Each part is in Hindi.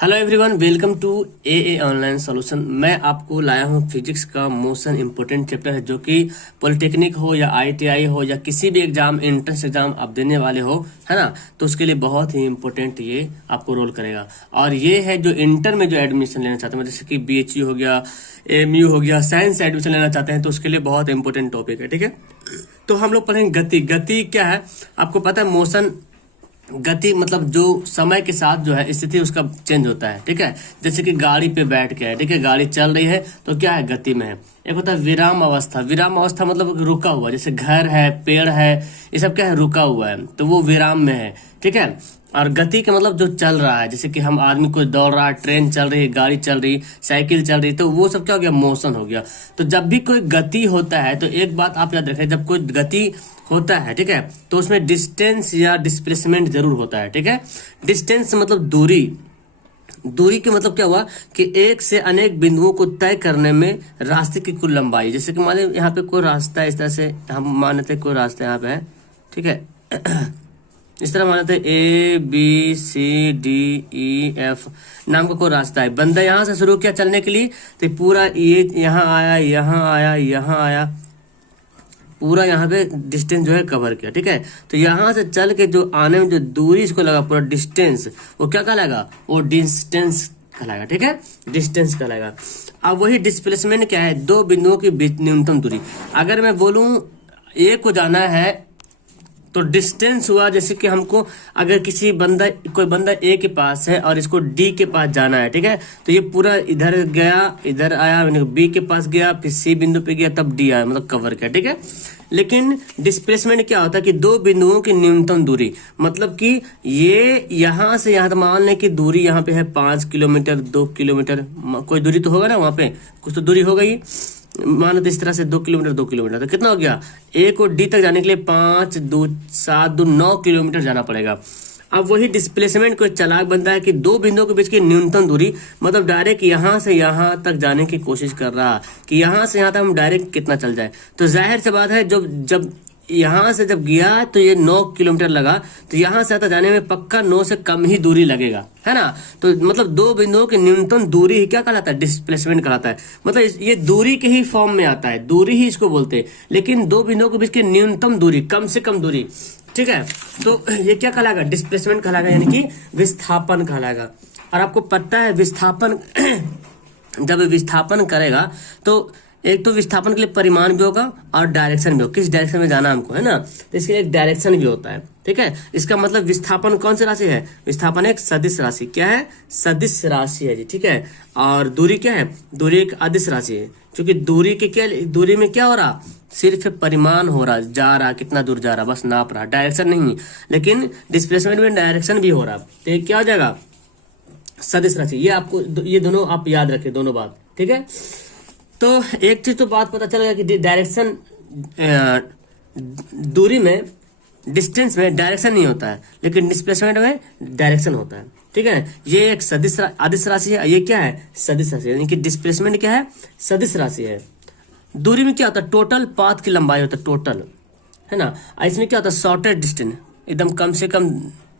Hello everyone, welcome to a online solution. मैं आपको लाया हूँ फिजिक्स का मोशन इंपॉर्टेंट चैप्टर है, जो कि पॉलिटेक्निक हो या आईटीआई हो या किसी भी एग्जाम एंट्रेंस एग्जाम आप देने वाले हो, है ना। तो उसके लिए बहुत ही इंपॉर्टेंट ये आपको रोल करेगा। और ये है जो इंटर में जो एडमिशन लेना चाहते हैं, जैसे कि बीएचयू हो गया, एएमयू हो गया, साइंस एडमिशन लेना चाहते हैं, तो उसके लिए बहुत इंपॉर्टेंट टॉपिक है। ठीक है, तो हम लोग पढ़ेंगे गति। गति क्या है आपको पता है? मोशन, गति मतलब जो समय के साथ जो है स्थिति उसका चेंज होता है। ठीक है, जैसे कि गाड़ी पे बैठ के है, ठीक है, गाड़ी चल रही है तो क्या है, गति में है। एक होता है विराम अवस्था। विराम अवस्था मतलब रुका हुआ, जैसे घर है, पेड़ है, ये सब क्या है, रुका हुआ है, तो वो विराम में है। ठीक है, और गति का मतलब जो चल रहा है, जैसे कि हम आदमी कोई दौड़ रहा है, ट्रेन चल रही है, गाड़ी चल रही, साइकिल चल रही, तो वो सब क्या हो गया, मोशन हो गया। तो जब भी कोई गति होता है तो एक बात आप याद रखें, जब कोई गति होता है, ठीक है, तो उसमें डिस्टेंस या डिस्प्लेसमेंट जरूर होता है। ठीक है, डिस्टेंस मतलब दूरी। दूरी के मतलब क्या हुआ कि एक से अनेक बिंदुओं को तय करने में रास्ते की कुल लंबाई। जैसे कि मान लीजिए यहाँ पे कोई रास्ता है, इस तरह से हम मानते कोई रास्ता यहाँ पे है, ठीक है, इस तरह मानते A B C D E F नाम का कोई रास्ता है। बंदा यहाँ से शुरू किया चलने के लिए, तो पूरा ये यहाँ आया, यहाँ आया, यहाँ आया, पूरा यहाँ पे डिस्टेंस जो है कवर किया। ठीक है, तो यहाँ से चल के जो आने में जो दूरी इसको लगा, पूरा डिस्टेंस, वो क्या कहलाएगा, वो डिस्टेंस कहलाएगा। ठीक है, डिस्टेंस कहलाएगा। अब वही डिस्प्लेसमेंट क्या है, दो बिंदुओं के बीच न्यूनतम दूरी। अगर मैं बोलूं ए को जाना है तो डिस्टेंस हुआ, जैसे कि हमको अगर कोई बंदा ए के पास है और इसको डी के पास जाना है, ठीक है, तो ये पूरा इधर गया, इधर आया, बी के पास गया, फिर सी बिंदु पे गया, तब डी आया, मतलब कवर किया। ठीक है, लेकिन डिस्प्लेसमेंट क्या होता है कि दो बिंदुओं की न्यूनतम दूरी, मतलब कि ये यहां से यहां, तो मान लें कि दूरी यहाँ पे है 5 किलोमीटर, 2 किलोमीटर, कोई दूरी तो होगा ना, वहां पे कुछ तो दूरी हो गई। मान लो इस तरह से 2 किलोमीटर, 2 किलोमीटर, तो कितना हो गया, ए को डी तक जाने के लिए 5 2 7 2 9 किलोमीटर जाना पड़ेगा। अब वही डिस्प्लेसमेंट को चालाक बनता है कि दो बिंदुओं के बीच की न्यूनतम दूरी, मतलब डायरेक्ट यहां से यहां तक जाने की कोशिश कर रहा कि यहां से यहां तक हम डायरेक्ट कितना चल जाए। तो जाहिर सी बात है, जब यहां से जब गया तो ये 9 किलोमीटर लगा, तो यहां से आता जाने में पक्का 9 से कम ही दूरी लगेगा, है ना। तो मतलब दो बिंदुओं की न्यूनतम दूरी ही क्या कहलाता है, डिस्प्लेसमेंट कहलाता है। मतलब ये दूरी के ही फॉर्म में आता है, दूरी ही इसको बोलते हैं, लेकिन दो बिंदुओं के बीच की न्यूनतम दूरी, कम से कम दूरी। ठीक है, तो ये क्या कहलाएगा, डिस्प्लेसमेंट कहलाएगा, यानी कि विस्थापन कहलाएगा। और आपको पता है विस्थापन जब विस्थापन करेगा तो एक तो विस्थापन के लिए परिमाण भी होगा और डायरेक्शन भी होगा, किस डायरेक्शन में जाना हमको, है ना। तो इसके लिए एक डायरेक्शन भी होता है। ठीक है, इसका मतलब विस्थापन कौन सी राशि है, विस्थापन एक सदिश राशि। क्या है, सदिश राशि है जी। ठीक है, और दूरी क्या है, दूरी एक अदिश राशि है, क्योंकि दूरी में क्या हो रहा, सिर्फ परिमाण हो रहा, जा रहा, कितना दूर जा रहा, बस नाप रहा, डायरेक्शन नहीं। लेकिन डिस्प्लेसमेंट में डायरेक्शन भी हो रहा, तो ये क्या हो जाएगा, सदिश राशि। ये आपको, ये दोनों आप याद रखें, दोनों बात। ठीक है, तो एक चीज तो बात पता चल गया कि डायरेक्शन, दूरी में, डिस्टेंस में डायरेक्शन नहीं होता है, लेकिन डिस्प्लेसमेंट में डायरेक्शन होता है। ठीक है, ये एक अदिश राशि है, ये क्या है, सदिश राशि, यानी कि डिस्प्लेसमेंट क्या है, सदिश राशि है। दूरी में क्या होता है, टोटल पाथ की लंबाई होता है, टोटल, है ना। इसमें क्या होता है, शॉर्टेस्ट डिस्टेंस, एकदम कम से कम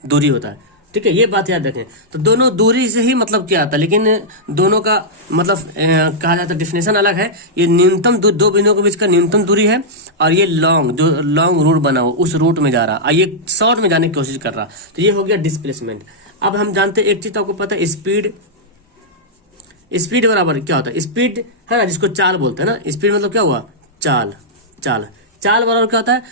दूरी होता है। ठीक है, ये बात याद रखें। तो दोनों दूरी से ही मतलब क्या आता है, लेकिन दोनों का मतलब कहा जाता है, डेफिनेशन अलग है। ये न्यूनतम दो बिंदुओं के बीच का न्यूनतम दूरी है, और ये जो लॉन्ग रूट बना हो उस रूट में जा रहा, और ये शॉर्ट में जाने की कोशिश कर रहा, तो ये हो गया डिस्प्लेसमेंट। अब हम जानते हैं एक चीज, आपको पता है, स्पीड। स्पीड बराबर क्या होता है, स्पीड है ना, जिसको चाल बोलते हैं ना। स्पीड मतलब क्या हुआ, चाल। चाल बराबर क्या होता है,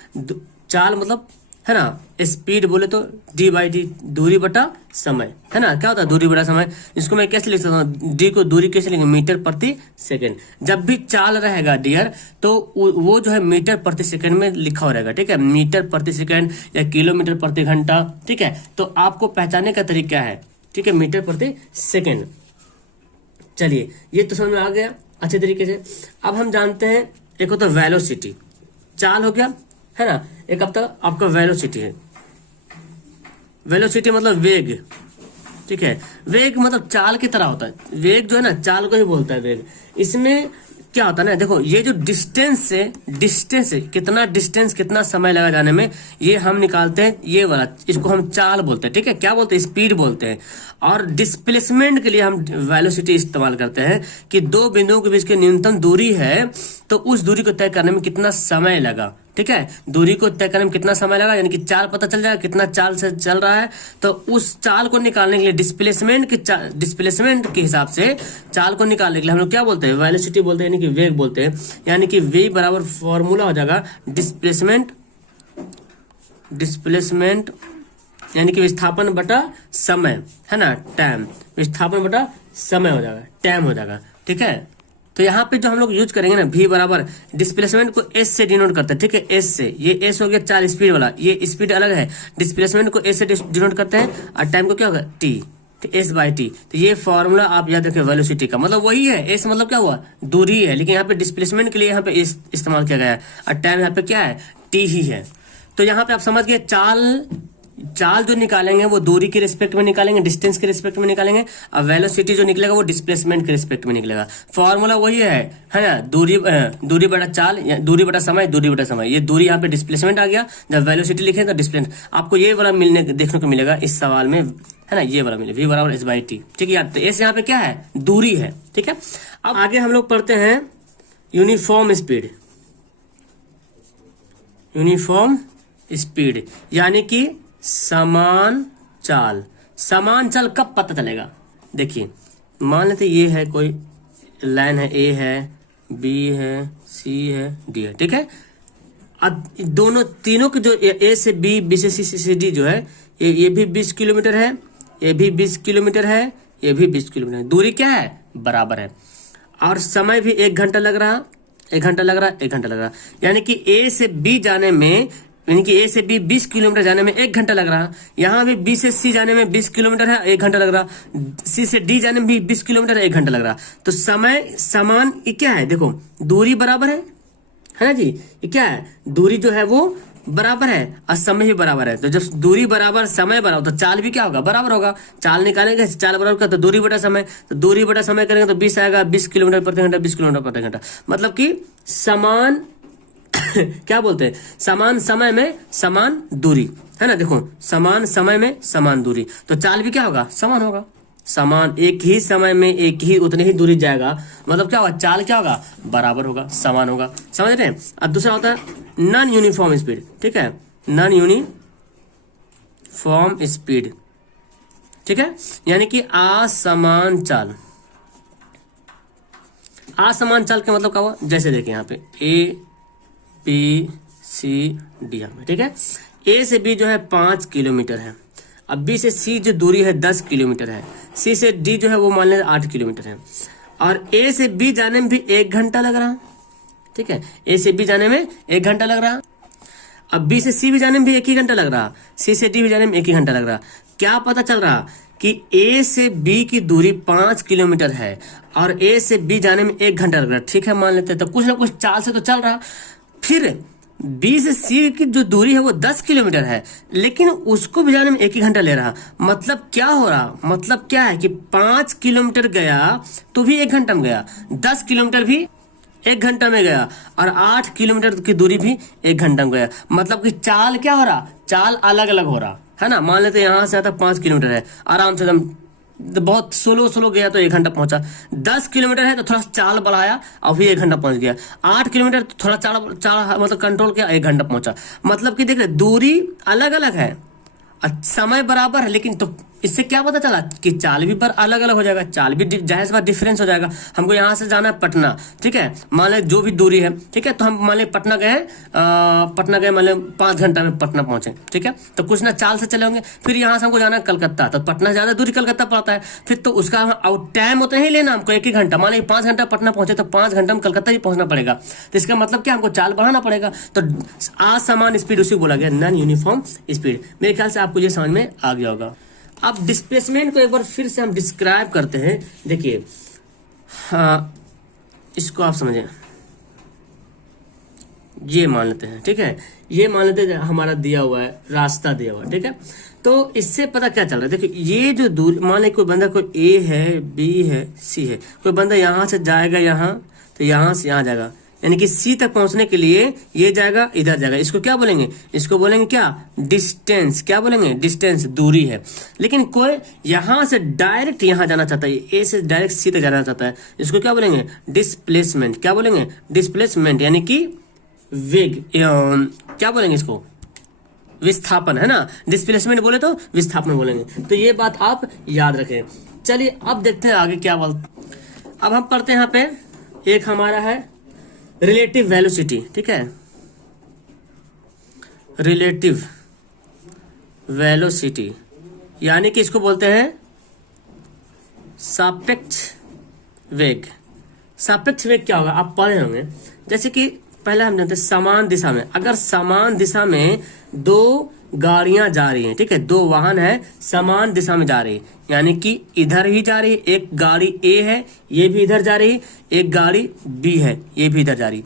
चाल मतलब, है ना, स्पीड बोले तो d/d, दूरी बटा समय, है ना। क्या होता है, दूरी बटा समय। इसको मैं कैसे लिख सकता हूँ, d को दूरी कैसे लिखेंगे, मीटर प्रति सेकंड। जब भी चाल रहेगा डियर, तो वो जो है मीटर प्रति सेकंड में लिखा हो रहेगा। ठीक है, मीटर प्रति सेकंड या किलोमीटर प्रति घंटा। ठीक है, तो आपको पहचानने का तरीका है, ठीक है, मीटर प्रति सेकंड। चलिए, ये तो समझ में आ गया अच्छे तरीके से। अब हम जानते हैं, एक होता है वेलोसिटी, चाल हो गया, है ना। एक अब तक आपका वेलोसिटी है, वेलोसिटी मतलब वेग। ठीक है, वेग मतलब चाल की तरह होता है, वेग जो है ना, चाल को ही बोलता है वेग। इसमें क्या होता है ना, देखो ये जो डिस्टेंस है कितना डिस्टेंस कितना समय लगा जाने में, ये हम निकालते हैं ये वाला, इसको हम चाल बोलते हैं, ठीक है, क्या बोलते हैं, स्पीड बोलते हैं। और डिस्प्लेसमेंट के लिए हम वेलोसिटी इस्तेमाल करते हैं कि दो बिंदुओं के बीच की न्यूनतम दूरी है तो उस दूरी को तय करने में कितना समय लगा, ठीक है, दूरी को तय करने में कितना समय लगा, यानी कि चाल पता चल जाएगा कितना चाल से चल रहा है, तो उस चाल को निकालने के लिए डिस्प्लेसमेंट के हिसाब से चाल को निकालने के लिए हम लोग क्या बोलते हैं, वेलोसिटी बोलते हैं, यानी कि वेग बोलते हैं। यानी कि v बराबर फॉर्मूला हो जाएगा डिस्प्लेसमेंट यानी कि विस्थापन बटा समय, है ना, टाइम, विस्थापन बटा समय हो जाएगा, टाइम हो जाएगा, ठीक है। तो यहाँ पे जो हम लोग यूज करेंगे ना, v बराबर डिस्प्लेसमेंट को s से डिनोट करते हैं, ठीक है, s से, ये s हो गया चाल स्पीड वाला, ये स्पीड अलग है, डिस्प्लेसमेंट को s से डिनोट करते हैं और टाइम को क्या होगा t, s बाई टी। तो ये फॉर्मूला आप याद रखें वेलोसिटी का, मतलब वही है, s मतलब क्या हुआ दूरी है, लेकिन यहाँ पे डिस्प्लेसमेंट के लिए यहाँ पे s इस्तेमाल किया गया है और टाइम यहाँ पे क्या है t ही है। तो यहाँ पे आप समझ गए, चाल जो निकालेंगे वो दूरी के रिस्पेक्ट में निकालेंगे, डिस्टेंस के रिस्पेक्ट में निकालेंगे, और वेलोसिटी जो निकलेगा वो डिस्प्लेसमेंट के रिस्पेक्ट में निकलेगा। फॉर्मूला वही है ना, दूरी बटा चाल, दूरी बटा समय, ये दूरी यहाँ पे डिस्प्लेसमेंट आ गया, जब वेलोसिटी लिखे तो डिस्प्लेसमेंट, आपको ये वाला देखने को मिलेगा इस सवाल में, है ना, ये वाला मिलेगा v बराबर s बाई टी, ठीक है यार। तो s यहाँ पे क्या है, दूरी है, ठीक है। अब आगे हम लोग पढ़ते हैं यूनिफॉर्म स्पीड, यानी कि समान चाल कब पता चलेगा। देखिए मान लेते ये है कोई लाइन है, ए है, बी है, सी है, डी है, ठीक है। अब तीनों के जो ए से बी, बी से सी, सी से डी जो है, ये भी 20 किलोमीटर है, ये भी 20 किलोमीटर है, ये भी 20 किलोमीटर है, दूरी क्या है बराबर है, और समय भी 1 घंटा लग रहा, 1 घंटा लग रहा, 1 घंटा लग रहा, यानी कि ए से बी जाने में, यानी कि ए से बी 20 किलोमीटर जाने में 1 घंटा लग रहा, यहाँ भी बी से सी जाने में 20 किलोमीटर है, 1 घंटा लग रहा, सी से डी जाने में भी 20 किलोमीटर है, 1 घंटा लग रहा। तो समय समान, ये क्या है, देखो दूरी बराबर है ना जी, ये क्या है, दूरी जो है वो बराबर है और समय भी बराबर है। तो जब दूरी बराबर समय बराबर, तो चाल भी क्या होगा बराबर होगा, चाल निकालेंगे, चाल बराबर का तो दूरी बटा समय, तो दूरी बटा समय करेंगे तो 20 आएगा, 20 किलोमीटर प्रति घंटा, 20 किलोमीटर प्रति घंटा, मतलब कि समान क्या बोलते हैं, समान समय में समान दूरी, है ना। देखो समान समय में समान दूरी, तो चाल भी क्या होगा समान होगा, समान, एक ही समय में एक ही उतनी ही दूरी जाएगा, मतलब क्या होगा, चाल क्या होगा बराबर होगा, समान होगा, समझ रहे हैं। अब दूसरा होता है नॉन यूनिफॉर्म स्पीड, ठीक है, नॉन यूनिफॉर्म स्पीड, ठीक है, यानी कि असमान चाल का मतलब क्या हुआ, जैसे देखिए यहाँ पे ए बी सी डी है, ठीक है, ए से बी जो है 5 किलोमीटर है, अब बी से सी जो दूरी है 10 किलोमीटर है, सी से डी जो है वो मान लें 8 किलोमीटर है, और ए से बी जाने में भी 1 घंटा लग रहा, ठीक है, ए से बी जाने में 1 घंटा लग रहा, अब बी से सी भी जाने में भी 1 ही घंटा लग रहा, सी से डी भी जाने में 1 ही घंटा लग रहा। क्या पता चल रहा कि ए से बी की दूरी 5 किलोमीटर है और ए से बी जाने में 1 घंटा लग रहा, ठीक है, मान लेते हैं, तो कुछ ना कुछ चाल से तो चल रहा। फिर बी से सी की जो दूरी है वो 10 किलोमीटर है, लेकिन उसको भी जाने में 1 ही घंटा ले रहा, मतलब क्या हो रहा, मतलब क्या है कि 5 किलोमीटर गया तो भी 1 घंटा में गया, 10 किलोमीटर भी 1 घंटा में गया, और 8 किलोमीटर की दूरी भी 1 घंटा में गया, मतलब कि चाल क्या हो रहा, चाल अलग अलग हो रहा, है ना। मान लेते यहाँ से आता 5 किलोमीटर है, आराम से एकदम बहुत स्लो गया तो 1 घंटा पहुंचा, 10 किलोमीटर है तो थोड़ा चाल बढ़ाया और फिर 1 घंटा पहुंच गया, 8 किलोमीटर तो थोड़ा चाल मतलब कंट्रोल किया, 1 घंटा पहुंचा, मतलब कि देख रहे दूरी अलग अलग है, समय बराबर है, लेकिन तो इससे क्या पता चला कि चाल भी पर अलग अलग हो जाएगा, चाल भी जाहिर सी बात डिफरेंस हो जाएगा। हमको यहाँ से जाना है पटना, ठीक है, मान लें जो भी दूरी है, ठीक है, तो हम मान लें पटना गए मान लें 5 घंटा में पटना पहुंचे, ठीक है, तो कुछ ना चाल से चले होंगे। फिर यहाँ से हमको जाना है कलकत्ता, तो पटना ज्यादा दूरी कलकत्ता पड़ता है, फिर तो उसका टाइम होता ही लेना हमको 1 ही घंटा, मान लें 5 घंटा पटना पहुंचे तो 5 घंटा में कलकत्ता ही पहुंचना पड़ेगा, तो इसका मतलब क्या हमको चाल बढ़ाना पड़ेगा। तो असमान स्पीड उसी बोला गया, नॉन यूनिफॉर्म स्पीड। मेरे ख्याल से आपको ये समझ में आ गया होगा। अब डिस्प्लेसमेंट को एक बार फिर से हम डिस्क्राइब करते हैं। देखिए हाँ, इसको आप समझें, ये मान लेते हैं, ठीक है, ये मान लेते हैं हमारा दिया हुआ है, रास्ता दिया हुआ है, ठीक है, तो इससे पता क्या चल रहा है। देखिए ये जो दूरी, मान लें कोई बंदा, कोई ए है, बी है, सी है, कोई बंदा यहाँ से जाएगा यहाँ, तो यहां से यहां जाएगा, यानी कि सी तक पहुंचने के लिए ये जाएगा, इधर जाएगा। इसको क्या बोलेंगे? इसको बोलेंगे क्या? डिस्टेंस। क्या बोलेंगे? डिस्टेंस, दूरी है। लेकिन कोई यहां से डायरेक्ट यहां जाना चाहता है, ए से डायरेक्ट सी तक जाना चाहता है, इसको क्या बोलेंगे? डिस्प्लेसमेंट। क्या बोलेंगे? डिस्प्लेसमेंट, यानी कि वेग, क्या बोलेंगे इसको? विस्थापन, है ना। डिस्प्लेसमेंट बोले तो विस्थापन बोलेंगे। तो ये बात आप याद रखें। चलिए अब देखते हैं आगे क्या बोल। अब हम पढ़ते हैं यहाँ पे, एक हमारा है रिलेटिव वेलोसिटी, ठीक है, रिलेटिव वेलोसिटी, यानी कि इसको बोलते हैं सापेक्ष वेग। सापेक्ष वेग क्या होगा? आप पढ़े होंगे, जैसे कि पहले हम जानते हैं समान दिशा में, अगर समान दिशा में दो गाड़ियां जा रही हैं, ठीक है, दो वाहन है समान दिशा में जा रही है, यानी कि इधर ही जा रही है, एक गाड़ी ए है ये भी इधर जा रही है, एक गाड़ी बी है ये भी इधर जा रही है,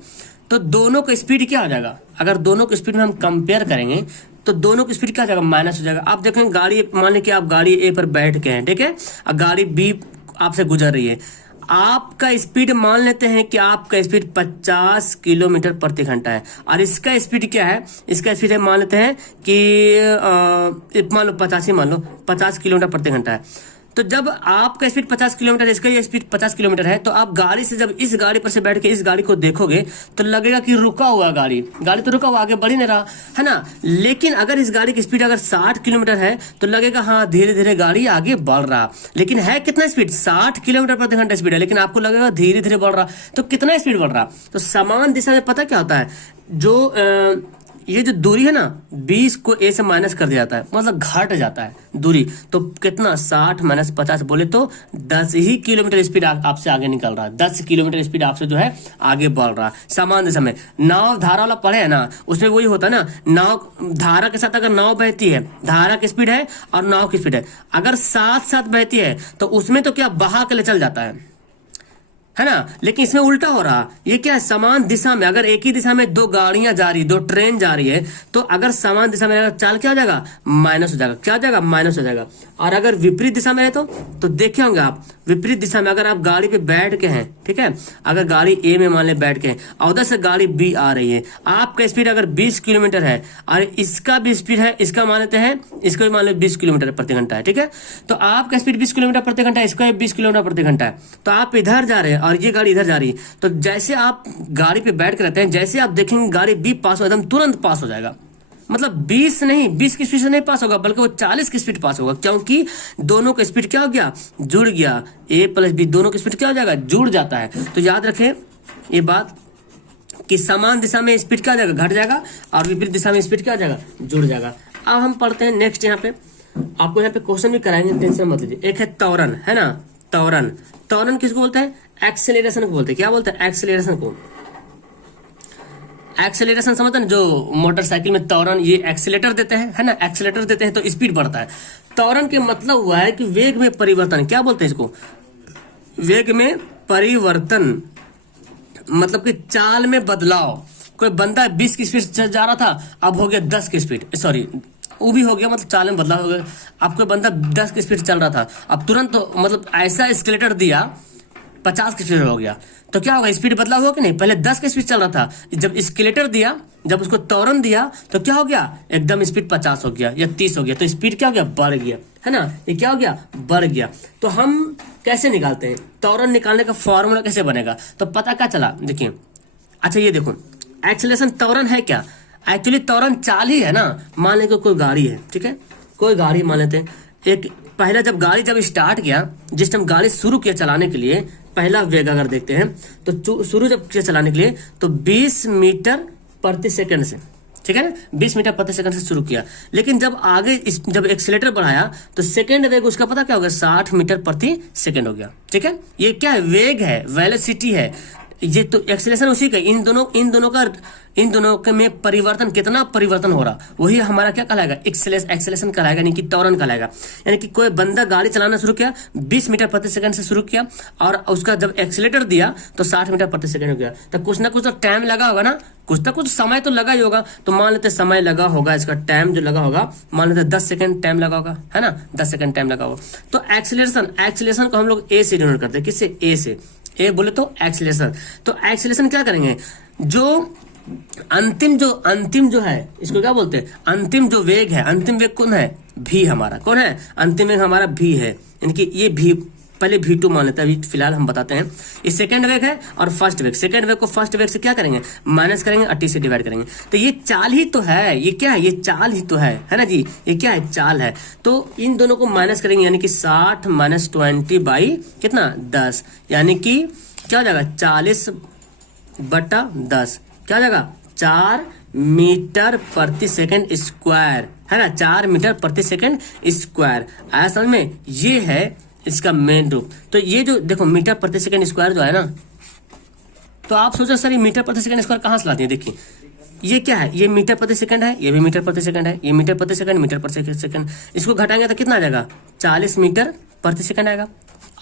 तो दोनों का स्पीड क्या हो जाएगा? अगर दोनों की स्पीड में हम कंपेयर करेंगे तो दोनों की स्पीड क्या हो जाएगा? माइनस हो जाएगा। आप देखेंगे गाड़ी, मान लीजिए कि आप गाड़ी ए पर बैठ के हैं, ठीक है, और गाड़ी बी आपसे गुजर रही है, आपका स्पीड मान लेते हैं कि आपका स्पीड 50 किलोमीटर प्रति घंटा है, और इसका स्पीड क्या है? इसका स्पीड है मान लेते हैं कि मान लो 85, मान लो 50 किलोमीटर प्रति घंटा है। तो जब आपका स्पीड 50 किलोमीटर, इसका ये स्पीड 50 किलोमीटर है, तो आप गाड़ी से जब इस गाड़ी पर से बैठ के इस गाड़ी को देखोगे तो लगेगा कि रुका हुआ गाड़ी तो रुका हुआ, आगे बढ़ ही नहीं रहा, है ना। लेकिन अगर इस गाड़ी की स्पीड अगर 60 किलोमीटर है तो लगेगा हाँ धीरे धीरे गाड़ी आगे बढ़ रहा, लेकिन है कितना स्पीड? 60 किलोमीटर प्रति घंटा स्पीड है, लेकिन आपको लगेगा धीरे धीरे बढ़ रहा। तो कितना स्पीड बढ़ रहा? तो समान दिशा में पता क्या होता है, जो ये जो दूरी है ना 20 को ए से माइनस कर दिया जाता है, मतलब घट जाता है दूरी। तो कितना? 60 माइनस 50 बोले तो 10 ही किलोमीटर स्पीड आपसे आगे निकल रहा है, 10 किलोमीटर स्पीड आपसे जो है आगे बढ़ रहा है समान दिशा में। नाव धारा वाला पढ़े है ना, उसमें वही होता है ना, नाव धारा के साथ अगर नाव बहती है, धारा की स्पीड है और नाव की स्पीड है, अगर साथ साथ बहती है तो उसमें तो क्या बहा के ले चल जाता है ना। लेकिन इसमें उल्टा हो रहा, ये क्या है? समान दिशा में, अगर एक ही दिशा में दो गाड़ियां जा रही, दो ट्रेन जा रही है, तो अगर समान दिशा में रहेगा चाल क्या हो जाएगा? माइनस हो जाएगा। क्या हो जाएगा? माइनस हो जाएगा। और अगर विपरीत दिशा में है तो देखे होंगे आप, विपरीत दिशा में अगर आप गाड़ी पे बैठ के हैं, ठीक है, अगर गाड़ी ए में मान ले बैठ के हैं और उधर से गाड़ी बी आ रही है, आपका स्पीड अगर 20 किलोमीटर है और इसका भी स्पीड है, इसका मान लेते हैं, इसको भी मान लो 20 किलोमीटर प्रति घंटा है, ठीक है, तो आपका स्पीड 20 किलोमीटर प्रति घंटा है, इसका 20 किलोमीटर प्रति घंटा है, तो आप इधर जा रहे हैं और ये गाड़ी इधर जा रही है, तो जैसे आप गाड़ी पे बैठ के रहते हैं, जैसे आप देखेंगे गाड़ी बी पास हो, एकदम तुरंत पास हो जाएगा। मतलब 20 नहीं, 20 की स्पीड से नहीं पास होगा, बल्कि वो 40 की स्पीड पास होगा, क्योंकि दोनों का स्पीड क्या हो गया? जुड़ गया। ए प्लस बी दोनों की स्पीड क्या हो जाएगा? जुड़ जाता है। तो याद रखें ये बात कि समान दिशा में स्पीड क्या हो जाएगा? घट जाएगा, और विपरीत दिशा में स्पीड क्या हो जाएगा? जुड़ जाएगा। अब हम पढ़ते हैं नेक्स्ट। यहाँ पे आपको यहाँ पे क्वेश्चन भी कराएंगे, टेंशन मत लीजिए। एक है त्वरण, है ना, त्वरण। त्वरण किसको बोलते हैं? एक्सेलरेशन को बोलते हैं। क्या बोलते हैं? एक्सेलरेशन को। एक्सेलरेशन समझते हैं, जो मोटरसाइकिल में त्वरण, ये एक्सेलेटर देते हैं, है ना, एक्सेलेटर देते हैं तो स्पीड बढ़ता है। त्वरण के मतलब हुआ है कि वेग में परिवर्तन। क्या बोलते हैं इसको? वेग में परिवर्तन, मतलब कि चाल में बदलाव। कोई बंदा 20 की स्पीड से जा रहा था, अब हो गया 10 की स्पीड, सॉरी वो भी हो गया, मतलब चाल में बदलाव हो गया। अब कोई बंदा 10 की स्पीड चल रहा था, अब तुरंत तो मतलब ऐसा एस्केलेटर दिया 50 की स्पीड हो गया, तो क्या होगा? स्पीड बदलाव हुआ कि नहीं? पहले 10 की स्पीड चल रहा था, जब एस्केलेटर दिया, जब उसको त्वरण दिया तो क्या हो गया? एकदम स्पीड 50 हो गया या 30 हो गया, तो स्पीड क्या हो गया? बढ़ गया, है ना। ये क्या हो गया? बढ़ गया। तो हम कैसे निकालते हैं त्वरण? निकालने का फॉर्मूला कैसे बनेगा? तो पता क्या चला, देखिए, अच्छा ये देखो, एक्सेलरेशन त्वरण है क्या? एक्चुअली त्वरण चाल ही है ना। मान लें कोई गाड़ी है, ठीक है, कोई गाड़ी मान लेते हैं, एक पहला जब गाड़ी जब स्टार्ट किया, जिस टाइम गाड़ी शुरू किया चलाने के लिए, पहला वेग अगर देखते हैं तो शुरू जब किया चलाने के लिए तो 20 मीटर प्रति सेकंड से, ठीक है ना, 20 मीटर प्रति सेकंड से शुरू किया। लेकिन जब आगे जब एक्सीलेटर बढ़ाया तो सेकंड वेग उसका पता क्या हो गया? 60 मीटर प्रति सेकंड हो गया, ठीक है। ये क्या है? वेग है, वेलोसिटी है। ये तो एक्सेलरेशन उसी का, इन दोनों के में परिवर्तन, कितना परिवर्तन हो रहा, वही हमारा क्या कहलाएगा? एक्सेलरेशन कहलाएगा, यानी कि त्वरण कहलाएगा। यानी कि कोई बंदा गाड़ी चलाना शुरू किया, 20 मीटर प्रति सेकंड से शुरू किया, और उसका जब एक्सीलेटर दिया तो 60 मीटर प्रति सेकंड हो गया। तो कुछ ना कुछ तो टाइम लगा होगा ना, कुछ ना कुछ समय तो लगा ही होगा। तो मान लेते समय लगा होगा, इसका टाइम जो लगा होगा, मान लेते 10 सेकंड टाइम लगा होगा, है ना, 10 सेकंड टाइम लगा होगा। तो एक्सेलरेशन को हम लोग ए से डिनोट करते हैं। किससे? ए से। ए बोले तो एक्सीलरेशन। तो एक्सीलरेशन क्या करेंगे, जो अंतिम जो है इसको क्या बोलते हैं, अंतिम जो वेग है, अंतिम वेग कौन है, भी हमारा कौन है, अंतिम वेग हमारा भी है, यानी कि ये भी पहले v2 मान लेते हैं, अभी फिलहाल हम बताते हैं। ये सेकंड वेग है और फर्स्ट वेग, सेकंड वेग को फर्स्ट वेग से क्या करेंगे, माइनस करेंगे और t से डिवाइड करेंगे। तो ये चाल ही तो है, ये क्या है, ये चाल ही तो है ना जी, ये क्या है, चाल है। तो इन दोनों को माइनस करेंगे, यानी कि 60 माइनस 20 बाई कितना 10, यानी कि क्या हो जाएगा 40/10, क्या हो जाएगा 4 मीटर प्रति सेकंड स्क्वायर, है ना, 4 मीटर प्रति सेकंड स्क्वायर। आया समझ में, ये है इसका मेन रूप। तो ये जो देखो मीटर प्रति सेकंड स्क्वायर जो है ना, तो आप सोचो सर ये मीटर प्रति सेकंड स्क्वायर कहाँ से लाते हैं, देखिए ये क्या है, ये मीटर प्रति सेकंड है, ये भी मीटर प्रति सेकंड है, ये मीटर प्रति सेकंड, मीटर प्रति सेकंड, इसको घटाएंगे तो कितना आ जाएगा 40 मीटर प्रति सेकंड आएगा।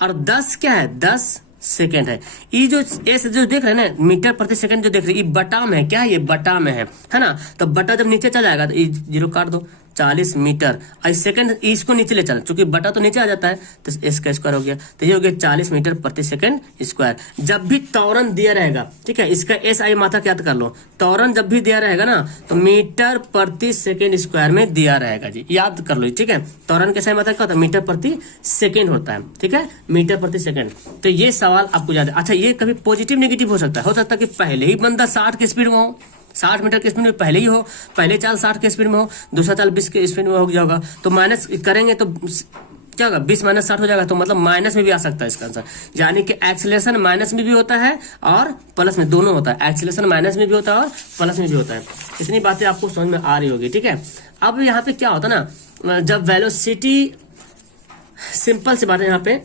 और 10 क्या है, 10 सेकेंड है। ये जो एस जो देख रहे हैं ना, मीटर प्रति सेकंड जो देख रहे हैं, ये बटा में है, क्या है, ये बटा में है ना। तो बटा जब नीचे चला जाएगा तो ये जीरो काट दो, 40 मीटर, और सेकंड इसको नीचे ले चलो, क्योंकि बटा तो नीचे आ जाता है, तो इसका स्क्वायर हो गया, तो ये हो गया 40 मीटर प्रति सेकंड स्क्वायर। जब भी त्वरण दिया रहेगा, ठीक है, इसका एस आई मात्रा याद कर लो, त्वरण जब भी दिया रहेगा ना, तो मीटर प्रति सेकंड स्क्वायर में दिया रहेगा जी, याद कर लो, ठीक है। त्वरण के सही मात्रा क्या होता है, मीटर प्रति सेकंड होता है, ठीक है, मीटर प्रति सेकंड। तो ये सवाल आपको याद है। अच्छा, ये कभी पॉजिटिव नेगेटिव हो सकता है कि पहले ही बंदा 60 की स्पीड में हो, 60 मीटर की स्पीड में पहले ही हो, पहले चाल 60 की स्पीड में हो, दूसरा चाल 20 की स्पीड में हो जाएगा, तो माइनस करेंगे तो क्या होगा, 20 माइनस 60 हो जाएगा, तो मतलब माइनस में भी आ सकता है इसका आंसर। यानी कि एक्सीलरेशन माइनस में भी होता है और प्लस में, दोनों होता है, एक्सीलरेशन माइनस में भी होता है और प्लस में भी होता है। इतनी बातें आपको समझ में आ रही होगी, ठीक है। अब यहाँ पे क्या होता है ना, जब वेलोसिटी, सिंपल सी बात है, यहाँ पे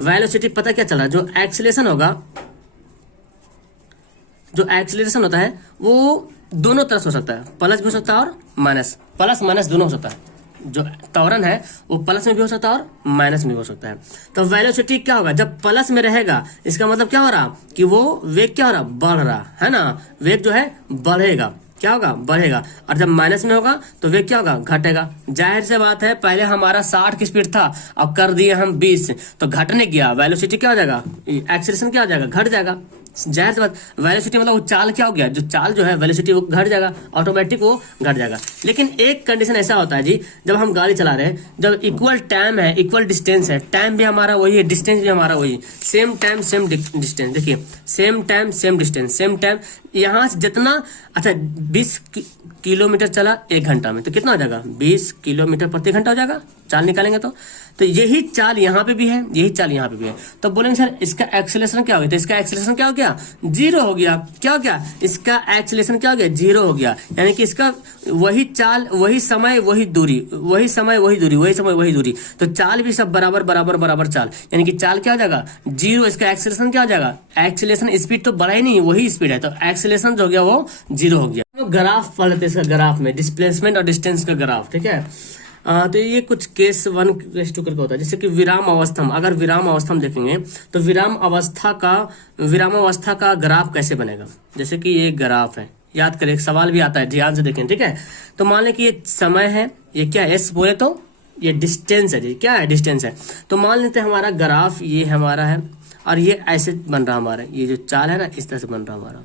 वेलोसिटी पता क्या चल रहा है, जो एक्सीलरेशन होगा, जो एक्सीलरेशन होता है वो दोनों तरफ हो सकता है, प्लस भी हो सकता है और माइनस, प्लस माइनस दोनों हो सकता है। जो त्वरण है वो प्लस में भी हो सकता है और माइनस में भी हो सकता है। तो वेलोसिटी क्या होगा, जब प्लस में रहेगा, इसका मतलब क्या हो रहा कि वो वेग क्या हो रहा, बढ़ रहा है ना, वेग जो है बढ़ेगा, क्या होगा, बढ़ेगा। और जब माइनस में होगा तो वेग क्या होगा, घटेगा। जाहिर से बात है, पहले हमारा 60 की स्पीड था, अब कर दिए हम 20, तो घटने गया, वेलोसिटी क्या हो जाएगा, एक्सीलरेशन क्या हो जाएगा, घट जाएगा। जाहिर सी बात, वेलोसिटी मतलब वो चाल क्या हो गया, जो चाल जो है वेलोसिटी वो घट जाएगा, ऑटोमेटिक वो घट जाएगा। लेकिन एक कंडीशन ऐसा होता है जी, जब हम गाड़ी चला रहे हैं, जब इक्वल टाइम है, इक्वल डिस्टेंस है, टाइम भी हमारा वही है, डिस्टेंस भी हमारा वही, सेम टाइम सेम डिस्टेंस, देखिए same time same distance, same time, यहाँ से जितना, अच्छा 20 किलोमीटर चला 1 घंटा में, तो कितना हो जाएगा, 20 किलोमीटर प्रति घंटा हो जाएगा, चाल निकालेंगे तो यही चाल यहाँ पे भी है, यही चाल यहाँ पे भी है। तो बोलेंगे सर इसका एक्सीलरेशन क्या हो गया, तो इसका एक्सीलरेशन क्या हो गया, 0 हो गया। क्या हो गया, इसका एक्सीलरेशन क्या हो गया, 0 हो गया। यानी कि इसका वही चाल, वही समय, वही दूरी, वही समय वही दूरी, वही समय वही दूरी, तो चाल भी सब बराबर बराबर बराबर चाल, यानी कि चाल क्या हो जाएगा, 0। इसका एक्सीलरेशन क्या हो जाएगा, एक्सीलरेशन स्पीड तो बढ़ा ही नहीं, वही स्पीड है, तो एक्सीलरेशन जो हो गया वो 0 हो गया। तो ग्राफ पढ़ लेते हैं, इसका ग्राफ में डिस्प्लेसमेंट और डिस्टेंस का ग्राफ, ठीक है। तो ये कुछ केस 1 केस 2 करके होता है। जैसे कि विराम अवस्था में, अगर विराम अवस्था में देखेंगे तो विराम अवस्था का ग्राफ कैसे बनेगा। जैसे कि ये ग्राफ है, याद करें, एक सवाल भी आता है, ध्यान से देखें, ठीक है। तो मान लें कि ये समय है, ये क्या है, एस बोले तो ये डिस्टेंस है जी, क्या है, डिस्टेंस है। तो मान लेते हैं हमारा ग्राफ ये हमारा है, और ये ऐसे बन रहा हमारा, ये जो चाल है ना, इस तरह से बन रहा हमारा।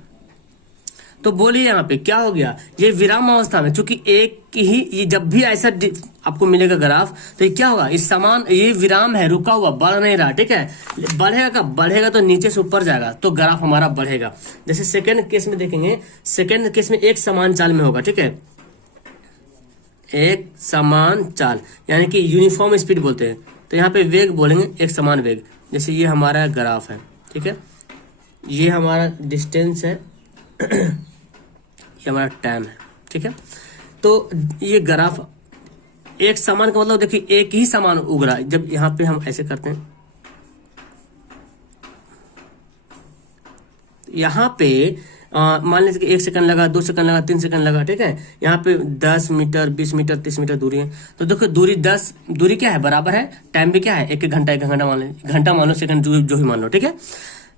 तो बोलिए यहाँ पे क्या हो गया, ये विराम अवस्था में, चूंकि एक ही, ये जब भी ऐसा आपको मिलेगा ग्राफ, तो ये क्या होगा, इस समान, ये विराम है, रुका हुआ, बढ़ नहीं रहा, ठीक है। बढ़ेगा कब, बढ़ेगा तो नीचे से ऊपर जाएगा, तो ग्राफ हमारा बढ़ेगा। जैसे सेकंड केस में देखेंगे, सेकंड केस में एक समान चाल में होगा, ठीक है, एक समान चाल, यानी कि यूनिफॉर्म स्पीड बोलते हैं। तो यहाँ पे वेग बोलेंगे एक समान वेग। जैसे ये हमारा ग्राफ है, ठीक है, ये हमारा डिस्टेंस है, ये हमारा टाइम है, ठीक है। तो ये ग्राफ एक समान का मतलब देखिए एक ही समान उग रहा है। जब यहाँ पे हम ऐसे करते हैं, यहाँ पे मान लीजिए कि 1 सेकंड लगा, 2 सेकंड लगा, 3 सेकंड लगा, ठीक है। यहाँ पे 10 मीटर, 20 मीटर, 30 मीटर दूरी है। तो देखो दूरी 10, दूरी क्या है, बराबर है, टाइम भी क्या है, 1 घंटा, 1 घंटा मान लो, घंटा मान लो, सेकंड जो ही मान लो, ठीक है।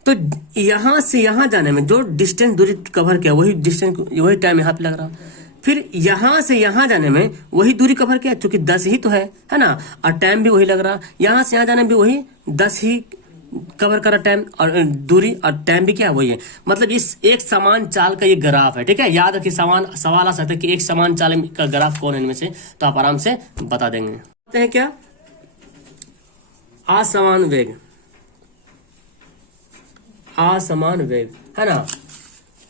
तो यहाँ से यहाँ जाने में जो डिस्टेंस दूरी कवर किया, वही डिस्टेंस, वही टाइम यहाँ पे लग रहा। फिर यहाँ से यहाँ जाने में वही दूरी कवर किया, क्योंकि 10 ही तो है ना, और टाइम भी वही लग रहा। यहाँ से यहाँ जाने में भी वही 10 ही कवर करा टाइम और दूरी, और टाइम भी क्या है वही है। मतलब इस एक समान चाल का ये ग्राफ है, ठीक है। याद रखिए सवाल आ सकता है कि एक समान चाल का ग्राफ कौन है इनमें से, तो आप आराम से बता देंगे। कहते हैं क्या, असमान वेग, असमान वेग है ना,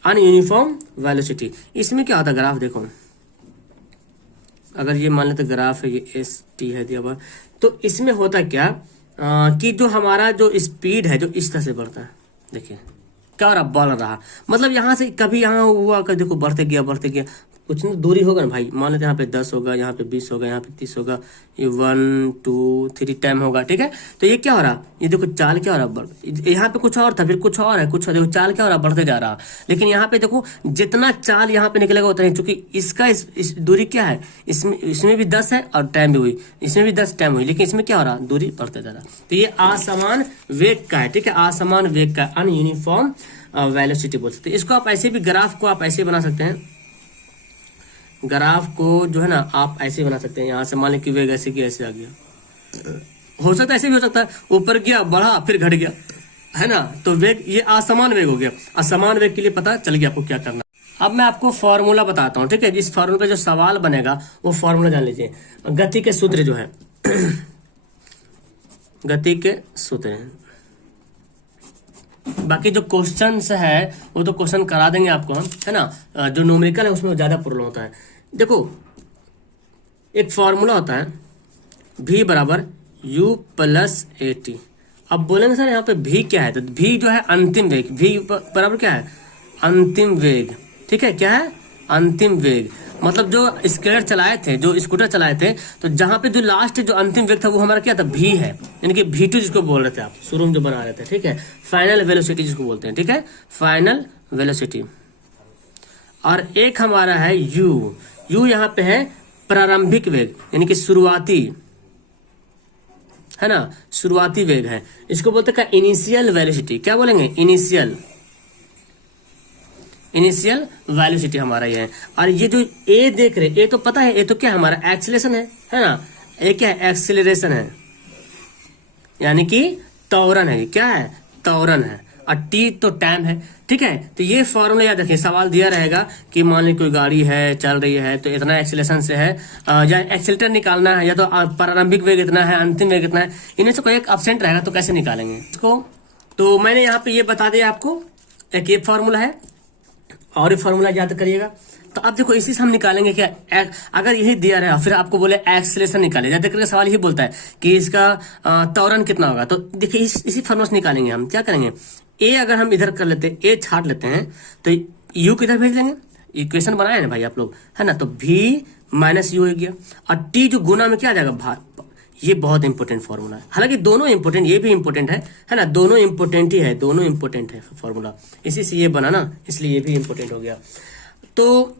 अनयूनिफॉर्म वेलोसिटी। इसमें क्या होता है ग्राफ, देखो अगर ये मान लेते ग्राफ है, ये एस टी है दिया हुआ, तो इसमें होता क्या कि जो हमारा जो स्पीड है जो इस तरह से बढ़ता है, देखिए क्या हो रहा, बढ़ रहा, मतलब यहाँ से कभी यहाँ हुआ कि देखो बढ़ते गया, कुछ ना दूरी होगा ना भाई, मान लेते यहाँ पे 10 होगा, यहाँ पे 20 होगा, यहाँ पे 30 होगा, ये 1 2 3 टाइम होगा, ठीक है। तो ये क्या हो रहा, ये देखो चाल क्या हो रहा, यहाँ पे कुछ और था, फिर कुछ और है, कुछ और, देखो चाल क्या हो रहा, बढ़ते जा रहा। लेकिन यहाँ पे देखो जितना चाल यहाँ पे निकलेगा उतना ही, चूंकि इसका इस दूरी क्या है, इसमें भी 10 है और टाइम भी हुई, इसमें भी 10 टाइम हुई, लेकिन इसमें क्या हो रहा, दूरी बढ़ते जा रहा। तो ये असमान वेग का है, ठीक है, असमान वेग का, अनयूनिफॉर्म वेलोसिटी बोल सकते हैं इसको। आप ऐसे भी ग्राफ को आप ऐसे बना सकते हैं, ग्राफ को जो है ना आप ऐसे बना सकते हैं, यहाँ से मान लें कि वेग ऐसे कि ऐसे आ गया, हो सकता है ऐसे भी हो सकता है, ऊपर गया बढ़ा फिर घट गया, है ना। तो वेग ये असमान वेग हो गया। असमान वेग के लिए पता चल गया आपको क्या करना। अब मैं आपको फॉर्मूला बताता हूँ, ठीक है। इस फॉर्मूला पे जो सवाल बनेगा वो फॉर्मूला जान लीजिए। गति के सूत्र जो है गति के सूत्र हैं, बाकी जो क्वेश्चंस है वो तो क्वेश्चन करा देंगे आपको हम, है ना। जो न्यूमेरिकल है उसमें ज्यादा प्रॉब्लम होता है। देखो एक फॉर्मूला होता है v बराबर u प्लस ए टी। अब बोलेंगे सर यहाँ पे v क्या है, तो v जो है अंतिम वेग, v बराबर क्या है, अंतिम वेग, ठीक है। क्या है, अंतिम वेग, मतलब जो स्कूटर चलाए थे, जो स्कूटर चलाए थे, तो जहां पे जो लास्ट जो अंतिम वेग था वो हमारा क्या था, v है, यानी कि v2 जिसको बोल रहे थे आप शुरू में जो बना रहे थे, ठीक है। फाइनल वेलोसिटी जिसको बोलते हैं, ठीक है, फाइनल वेलोसिटी। और एक हमारा है u यहाँ पे है प्रारंभिक वेग, यानी कि शुरुआती, है ना, शुरुआती वेग है, इसको बोलते हैं इनिशियल वेलोसिटी। क्या बोलेंगे, इनिशियल वेलोसिटी हमारा ये है। और ये जो ए देख रहे, ए तो पता है, ए तो क्या हमारा एक्सीलरेशन है ना, ए क्या है, एक्सीलरेशन है, यानी कि त्वरण है, क्या है, त्वरण है। और टी तो टाइम है, ठीक है। तो ये फॉर्मूला याद रखिए, सवाल दिया रहेगा कि मान ली कोई गाड़ी है चल रही है तो इतना एक्सीलरेशन से है, या एक्सीलरेटर निकालना है, या तो प्रारंभिक वेग इतना है, अंतिम वेग इतना है, इनमें से कोई एक एब्सेंट रहेगा तो कैसे निकालेंगे इसको। तो मैंने यहाँ पे ये बता दिया आपको, एक ये फॉर्मूला है और ये फॉर्मूला याद करिएगा। तो अब देखो इसी से हम निकालेंगे क्या, अगर यही दिया रहा फिर आपको बोले एक्सीलरेशन निकाले, याद करके सवाल यही बोलता है कि इसका त्वरण कितना होगा, तो देखिए इसी फॉर्मूला से निकालेंगे हम। क्या करेंगे, ए अगर हम इधर कर लेते हैं, ए छाट लेते हैं, तो यू किधर भेज लेंगे, इक्वेशन बनाए ना भाई आप लोग, है ना, तो v माइनस यू हो गया, और टी जो गुना में क्या आ जाएगा भाग। ये बहुत इंपॉर्टेंट फॉर्मूला है, हालांकि दोनों इंपॉर्टेंट, ये भी इंपॉर्टेंट है ना, दोनों इंपॉर्टेंट ही है, दोनों इंपॉर्टेंट है फॉर्मूला, इसी से ये बना ना, इसलिए ये भी इंपॉर्टेंट हो गया। तो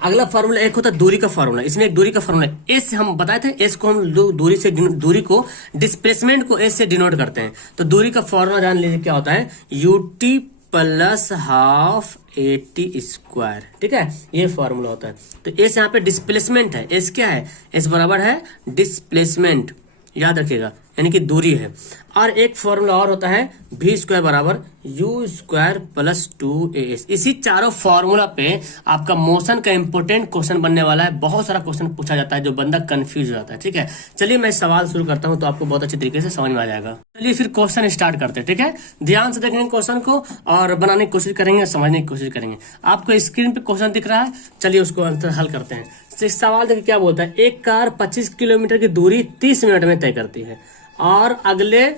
अगला फॉर्मूला एक होता है दूरी का फॉर्मूला। इसमें एक दूरी का फॉर्मूला एस हम बताए थे, एस को हम दूरी को डिस्प्लेसमेंट को एस से डिनोट करते हैं। तो दूरी का फॉर्मूला जान लीजिए क्या होता है, UT plus half A T square, ठीक है, ये फॉर्मूला होता है। तो एस यहाँ पे डिस्प्लेसमेंट है, एस क्या है, एस बराबर है डिस्प्लेसमेंट, याद रखिएगा, यानी कि दूरी है। और एक फॉर्मूला और होता है v स्क्वायर बराबर u स्क्वायर प्लस 2as। इसी चारों फॉर्मूला पे आपका मोशन का इंपॉर्टेंट क्वेश्चन बनने वाला है, बहुत सारा क्वेश्चन पूछा जाता है जो बंदा कंफ्यूज हो जाता है, ठीक है। चलिए मैं सवाल शुरू करता हूं तो आपको बहुत अच्छे तरीके से समझ में आ जाएगा। चलिए फिर क्वेश्चन स्टार्ट करते हैं, ठीक है। ध्यान से देखेंगे क्वेश्चन को और बनाने की कोशिश करेंगे, समझने की कोशिश करेंगे। आपको स्क्रीन पे क्वेश्चन दिख रहा है, चलिए उसको अंतर हल करते हैं। सवाल देखिए क्या बोलता है, एक कार 25 किलोमीटर की दूरी 30 मिनट में तय करती है और अगले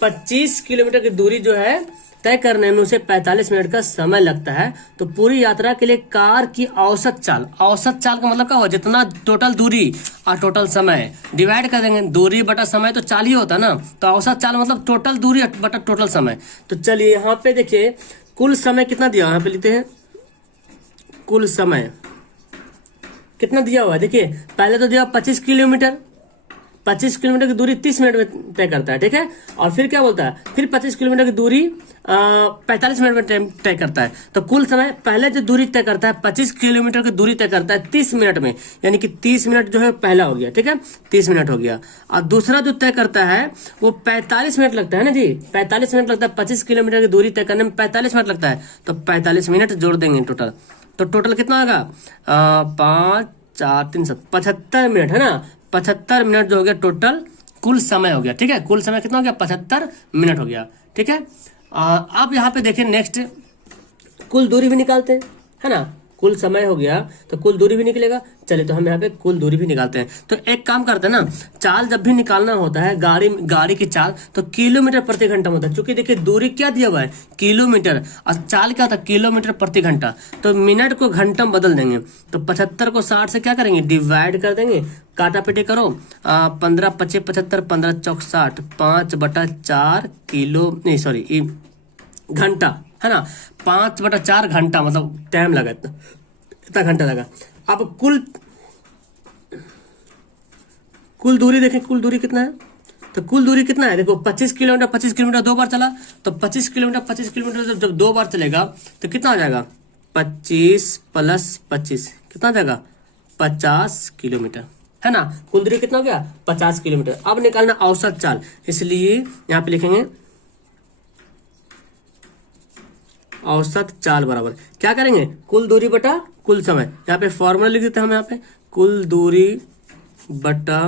25 किलोमीटर की दूरी जो है तय करने में उसे 45 मिनट का समय लगता है। तो पूरी यात्रा के लिए कार की औसत चाल का मतलब क्या हुआ, जितना टोटल दूरी और टोटल समय डिवाइड कर देंगे, दूरी बटा समय तो चाल ही होता है ना, तो औसत चाल मतलब टोटल दूरी बटा टोटल समय। तो चलिए यहाँ पे देखिए कुल समय कितना दिया, यहाँ पे लिखते हैं कुल समय कितना दिया हुआ है। देखिए पहले तो दिया 25 किलोमीटर, 25 किलोमीटर की दूरी 30 मिनट में तय करता है, ठीक है। और फिर क्या बोलता है, फिर 25 किलोमीटर की दूरी 45 मिनट में तय करता है। तो कुल समय पहले जो दूरी तय करता है 25 किलोमीटर की दूरी तय करता है 30 मिनट में, यानी कि 30 मिनट जो है पहला हो गया, ठीक है, 30 मिनट हो गया। और दूसरा जो तय करता है वो 45 मिनट लगता है ना जी, 45 मिनट लगता है। 25 किलोमीटर की दूरी तय करने में 45 मिनट लगता है, तो 45 मिनट जोड़ देंगे टोटल। तो टोटल कितना होगा, 5 4 3 7 75 मिनट, है ना। 75 मिनट जो हो गया टोटल कुल समय हो गया, ठीक है। कुल समय कितना हो गया, 75 मिनट हो गया, ठीक है। अब यहाँ पे देखिए नेक्स्ट कुल दूरी भी निकालते हैं, है ना। कुल समय हो गया तो कुल दूरी भी निकलेगा। चलिए तो हम यहाँ पे कुल दूरी भी निकालते हैं। तो एक काम करते हैं ना, चाल जब भी निकालना होता है गाड़ी की चाल, तो किलोमीटर प्रति घंटा होता है। चूंकि देखिए दूरी क्या दिया हुआ है, किलोमीटर, और चाल क्या था, किलोमीटर प्रति घंटा। तो मिनट को घंटा में बदल देंगे। तो 75 को 60 से क्या करेंगे, डिवाइड कर देंगे, काटा पेटी करो। 15 25 75, 15 चौक 60, 5/4 किलो, नहीं सॉरी घंटा, है ना। 5/4 घंटा, मतलब टाइम लगा इतना घंटा लगा। अब कुल दूरी देखें, कुल दूरी कितना है। तो कुल दूरी कितना है, देखो 25 किलोमीटर 2 बार चला। तो 25 किलोमीटर जब 2 बार चलेगा तो कितना हो जाएगा, 25 + 25 कितना हो जाएगा, 50 किलोमीटर, है ना। कुल दूरी कितना हो गया, 50 किलोमीटर। अब निकालना औसत चाल, इसलिए यहाँ पे लिखेंगे औसत चाल बराबर क्या करेंगे, कुल दूरी बटा कुल समय। यहाँ पे फॉर्मूला लिख देते हैं हम, यहाँ पे कुल दूरी बटा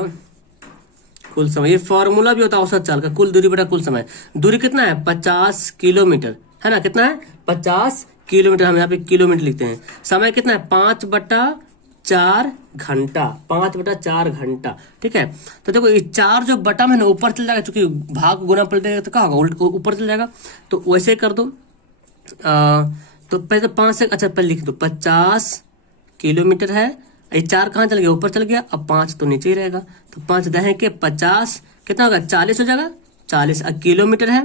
कुल समय। ये फॉर्मूला भी होता है औसत चाल का, कुल दूरी बटा कुल समय। दूरी कितना है, 50 किलोमीटर, है ना। कितना है, 50 किलोमीटर। हम यहाँ पे किलोमीटर लिखते हैं। समय कितना है, 5/4 घंटा, 5/4 घंटा, ठीक है। तो देखो ये 4 जो बटा में ना ऊपर चल जाएगा, चूंकि भाग गुना पलटेगा तो क्या होगा, ऊपर चल जाएगा। तो वैसे कर दो। तो पहले तो 5 से, अच्छा पहले लिख दो, 50 किलोमीटर है। ये 4 कहाँ चल गया, ऊपर चल गया। अब 5 तो नीचे ही रहेगा। तो 5 दहे के 50 कितना होगा, 40 हो जाएगा, 40 किलोमीटर है।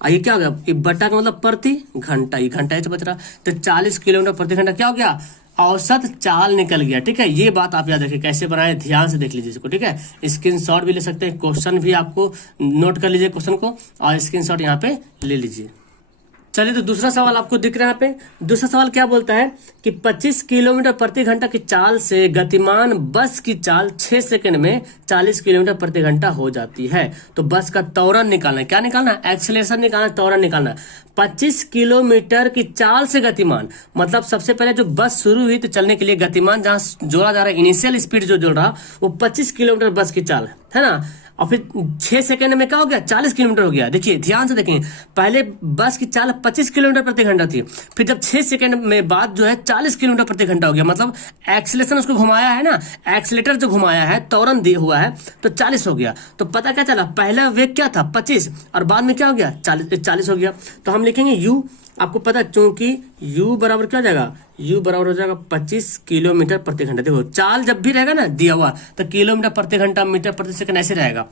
ये क्या हो गया, ये बटा का मतलब प्रति घंटा, ये घंटा ऐसे बच रहा। तो 40 किलोमीटर प्रति घंटा क्या हो गया, औसत चाल निकल गया, ठीक है। ये बात आप याद रखिए, कैसे बनाए ध्यान से देख लीजिए इसको, ठीक है। स्क्रीनशॉट भी ले सकते हैं, क्वेश्चन भी आपको नोट कर लीजिए क्वेश्चन को, और स्क्रीनशॉट यहाँ पे ले लीजिए। चलिए तो दूसरा सवाल आपको दिख रहा है यहाँ पे। दूसरा सवाल क्या बोलता है कि 25 किलोमीटर प्रति घंटा की चाल से गतिमान बस की चाल 6 सेकंड में 40 किलोमीटर प्रति घंटा हो जाती है। तो बस का त्वरण निकालना है। क्या निकालना है, एक्सेलरेशन निकालना है, त्वरण निकालना है। 25 किलोमीटर की चाल से गतिमान, मतलब सबसे पहले जो बस शुरू हुई तो चलने के लिए गतिमान जहां जोड़ा जा रहा है, इनिशियल स्पीड जो जोड़ रहा वो 25 किलोमीटर बस की चाल है ना। और फिर 6 सेकंड में क्या हो गया, 40 किलोमीटर हो गया। देखिए ध्यान से देखें, पहले बस की चाल 25 किलोमीटर प्रति घंटा थी, फिर जब 6 सेकंड में बाद जो है 40 किलोमीटर प्रति घंटा हो गया। मतलब एक्सीलरेशन उसको घुमाया है ना, एक्सीलेटर जो घुमाया है, त्वरण दिया हुआ है, तो 40 हो गया। तो पता क्या चला, पहला वेग क्या था 25, और बाद में क्या हो गया 40 हो गया। तो हम लिखेंगे यू, आपको पता चूंकि u बराबर क्या हो जाएगा, u बराबर हो जाएगा 25 किलोमीटर प्रति घंटा। देखो चाल जब भी रहेगा ना दिया हुआ, तो किलोमीटर प्रति घंटा, मीटर प्रति सेकंड ऐसे रहेगा,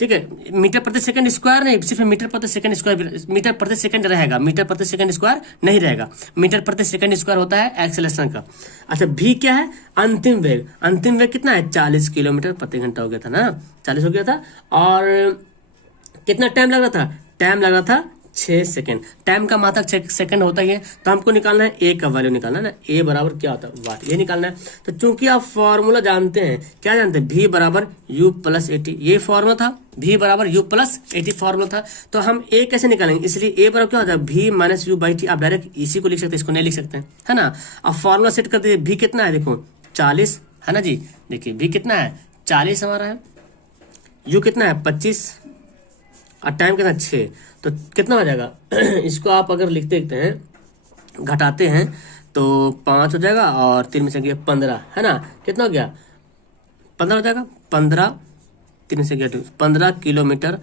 ठीक है। मीटर प्रति सेकंड स्क्वायर नहीं, सिर्फ मीटर प्रति सेकंड स्क्वायर, मीटर प्रति सेकंड रहेगा, मीटर प्रति सेकंड स्क्वायर नहीं रहेगा। मीटर प्रति सेकंड स्क्वायर होता है एक्सेलरेशन का। अच्छा v क्या है, अंतिम वेग। अंतिम वेग कितना है, 40 किलोमीटर प्रति घंटा हो गया था ना, 40 हो गया था। और कितना टाइम लग रहा था, टाइम लग रहा था 6 सेकंड। टाइम का मात्रक 6 सेकंड होता ही है। तो हमको निकालना है ए का वैल्यू निकालना है ना, ए बराबर क्या होता है, वाट, ये निकालना है। तो चूंकि आप फॉर्मूला जानते हैं, क्या जानते हैं, v बराबर u + 80, ये फॉर्मूला था, v बराबर u + 80 फॉर्मूला था। तो हम ए कैसे निकालेंगे, इसलिए ए बराबर क्या होता है, v - u/t। आप डायरेक्ट इसी को लिख सकते हैं, इसको नहीं लिख सकते हैं, है ना। अब फॉर्मूला सेट कर दीजिए, v कितना है, देखो 40 है ना जी। देखिए v कितना है, 40 हमारा है, u कितना है 25, और टाइम कितना 6, तो कितना हो जाएगा इसको आप अगर लिखते हैं, घटाते हैं तो 5 हो जाएगा, और 3 में से गया 15, है ना। कितना हो गया 15 हो जाएगा, 15 3 में से गया 15 किलोमीटर।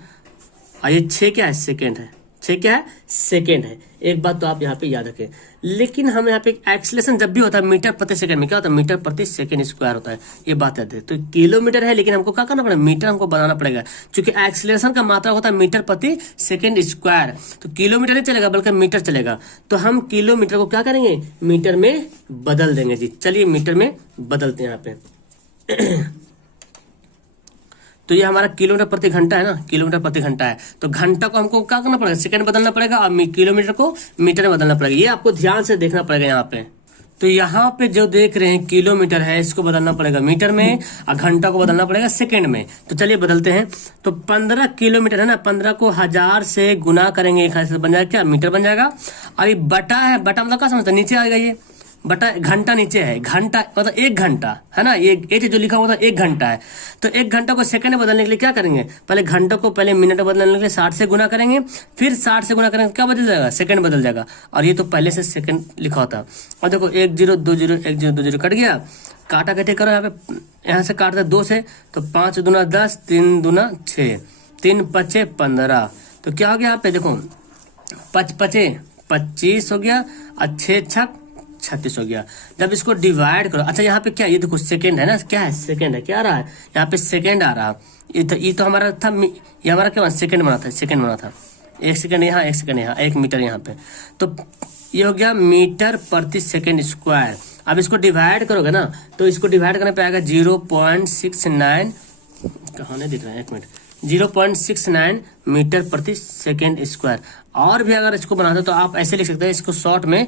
और ये 6 क्या है, सेकेंड है, 6 क्या है, सेकेंड है। एक बात तो आप यहाँ पे याद रखें। लेकिन हम यहाँ पे एक्सीलरेशन जब भी होता है मीटर प्रति सेकंड में क्या होता है, मीटर प्रति सेकंड स्क्वायर होता है, ये बात याद है। तो किलोमीटर है, लेकिन हमको क्या करना पड़ेगा, मीटर हमको बनाना पड़ेगा, क्योंकि एक्सीलरेशन का मात्रा होता है मीटर प्रति सेकंड स्क्वायर। तो किलोमीटर नहीं चलेगा बल्कि मीटर चलेगा। तो हम किलोमीटर को क्या करेंगे, मीटर में बदल देंगे जी। चलिए मीटर में बदलते हैं यहाँ पे। तो ये हमारा किलोमीटर प्रति घंटा है ना, किलोमीटर प्रति घंटा है। तो घंटा को हमको क्या करना पड़ेगा, सेकंड बदलना पड़ेगा, और किलोमीटर को मीटर में बदलना पड़ेगा। ये आपको ध्यान से देखना पड़ेगा यहाँ पे। तो यहाँ पे जो देख रहे हैं किलोमीटर है, इसको बदलना पड़ेगा मीटर में, और घंटा को बदलना पड़ेगा सेकंड में। तो चलिए बदलते हैं। तो 15 किलोमीटर है ना, 15 को 1000 से गुना करेंगे, 1000 से बन जाएगा क्या, मीटर बन जाएगा। और ये बटा है, बटा मतलब क्या समझते हैं, नीचे आएगा ये बटा, घंटा नीचे है, घंटा मतलब 1 घंटा है ना, ये जो लिखा हुआ था 1 घंटा है। तो 1 घंटा को सेकंड में बदलने के लिए क्या करेंगे, पहले घंटा को पहले मिनट में बदलने के लिए 60 से गुना करेंगे, फिर 60 से गुना करेंगे क्या बदल जाएगा, सेकंड बदल जाएगा। और ये तो पहले से सेकंड लिखा होता। और देखो 1 0 2 0 1 0 2 0 कट गया, काटा कटे करो यहाँ पे, यहाँ से काटते 2 से, तो 5 दूना 10, 3 दूना 6, 3 5 15। तो क्या हो गया यहाँ पे देखो, 5 5 25 हो गया, और 6 6 36 हो गया। जब इसको डिवाइड करो, अच्छा यहाँ पे क्या, ये देखो सेकंड है ना, क्या है, सेकंड है, क्या आ रहा है यहाँ पे, सेकंड आ रहा। ये तो हमारा था, ये हमारा क्या सेकंड बना था, सेकंड बना था। 1 सेकंड यहाँ, 1 सेकंड यहाँ, 1 मीटर यहाँ पे। तो ये हो गया मीटर प्रति सेकंड स्क्वायर। अब इसको डिवाइड करोगे ना, तो इसको डिवाइड करने पे आएगा 0.69, कहाँ नहीं दिख रहा है, 1 मिनट, 0.69 मीटर प्रति सेकेंड स्क्वायर। और भी अगर इसको बनाते हो तो आप ऐसे लिख सकते हैं, इसको शॉर्ट में